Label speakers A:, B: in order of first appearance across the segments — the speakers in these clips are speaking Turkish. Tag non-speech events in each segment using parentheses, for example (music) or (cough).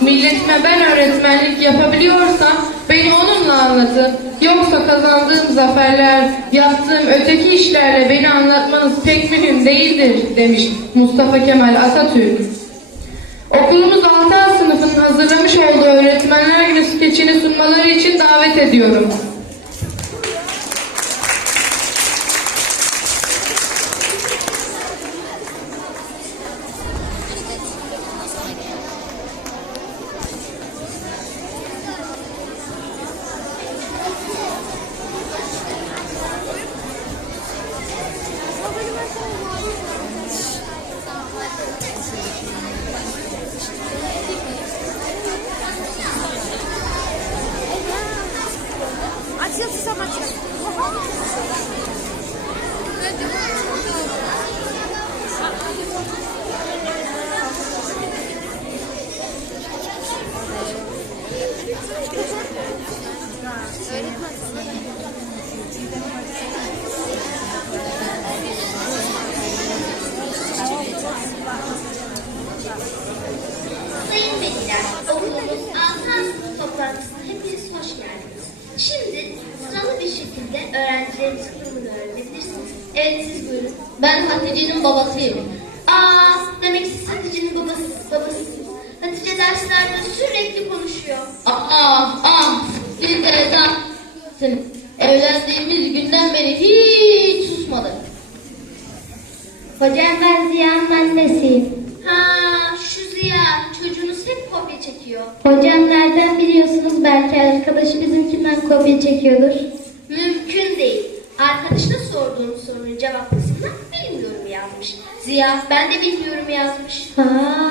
A: milletime ben öğretmenlik yapabiliyorsam beni onunla anlatın. Yoksa kazandığım zaferler, yaptığım öteki işlerle beni anlatmanız pek mühim değildir demiş Mustafa Kemal Atatürk. Okulumuz 6. sınıfın hazırlamış olduğu öğretmenler günü skeçini sunmaları için davet ediyorum.
B: Sayın veliler, okulumuz sınıf toplantısına hepiniz hoş geldiniz. Şimdi sıralı bir şekilde öğrencilerimizin durumunu öğrenebilirsiniz. Evet siz buyurun. Ben Hatice'nin babasıyım. Aa, demek siz Hatice'nin babası, babasısınız. Hatice derslerde sürekli konuşuyor.
C: Aa, aa, bir kere daha. Evlendiğimiz günden beri hiç susmadı.
B: Hocam ben Ziya'nın annesiyim. Ha, şu Ziya, çocuğunuz hep kopya çekiyor.
D: Hocam nereden biliyorsunuz? Belki arkadaşı bizimkinden kopya çekiyordur.
B: Mümkün değil. Arkadaşına sorduğum sorunun cevap kısmına bilmiyorum yazmış. Ziya ben de bilmiyorum yazmış.
D: Ha.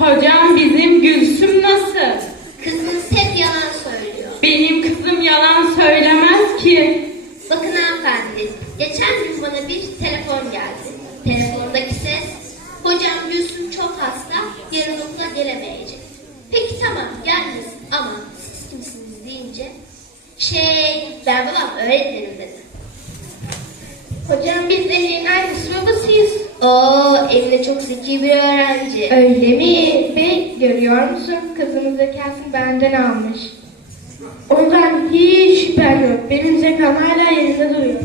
E: Hocam bizim Gülsüm nasıl?
B: Kızınız hep yalan söylüyor.
E: Benim kızım yalan söylemez ki.
B: Bakın hanımefendi, geçen gün bana bir telefon geldi. Telefondaki ses, hocam Gülsüm çok hasta, yarın okula gelemeyecek. Peki tamam, gelmesin ama siz kimsiniz deyince, şey, ben babam öğretmenim dedi. Hocam biz Emin'in annesi babasıyız. Oo, Emine çok zeki bir öğrenci.
D: Öyle mi? Bey görüyor musun? Kızımın zekasını benden almış. Ondan hiç şüphem yok. Benim zekam hala yerinde duruyor.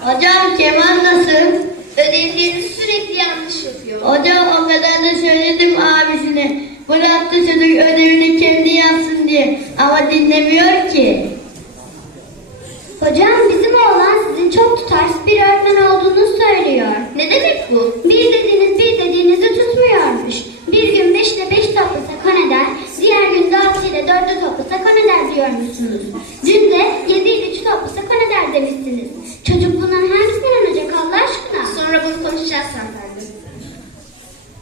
C: Hocam Kemal nasıl?
B: Ödevlerini sürekli yanlış yapıyor.
C: Hocam o kadar da söyledim abisine. Bıraktı çocuk ödevini kendi yazsın diye. Ama dinlemiyor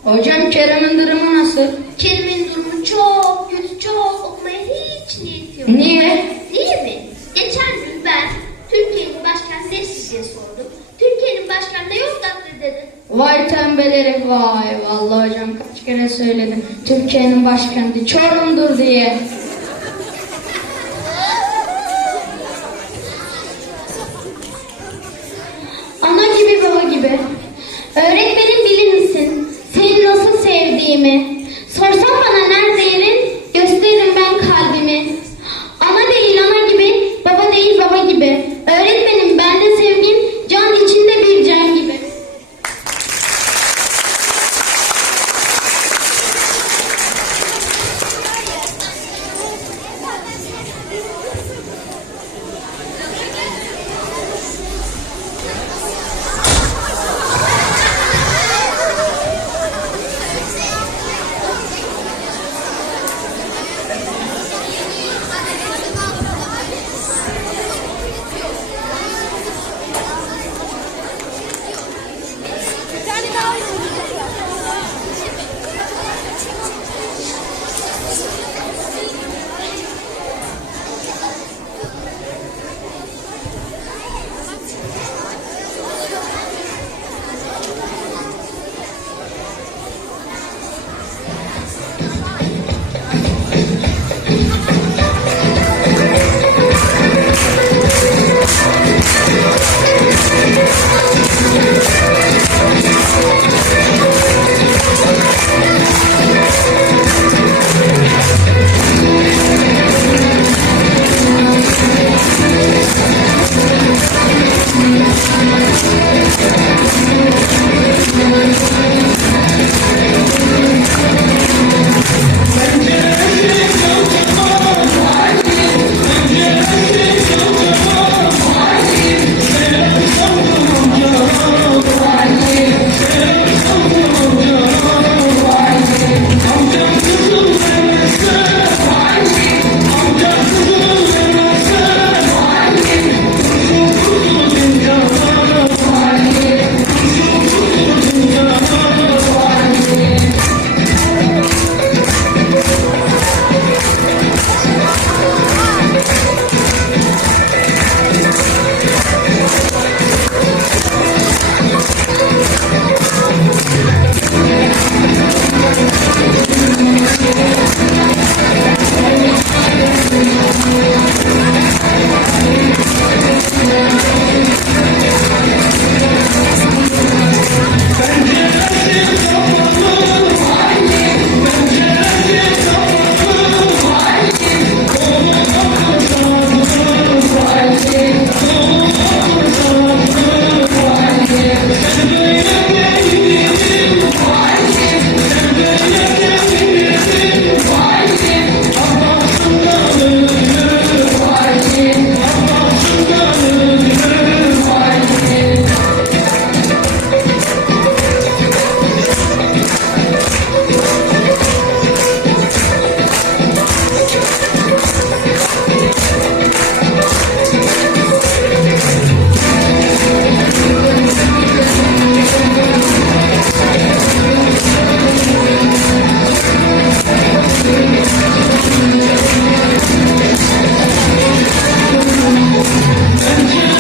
D: Hocam
C: Kerem'in durumu nasıl?
B: Kerim'in durumu çok kötü çok okumaya hiç niyeti yok.
C: Niye?
B: Niye mi? Geçen gün ben Türkiye'nin başkenti neresi diye sordum. Türkiye'nin başkenti Yozgat'tır dedi.
C: Vay tembel herif vay. Vallahi hocam kaç kere söyledim. Türkiye'nin başkenti Çorum'dur diye. (laughs)
D: Ana gibi baba gibi. Öğretmenim
F: में And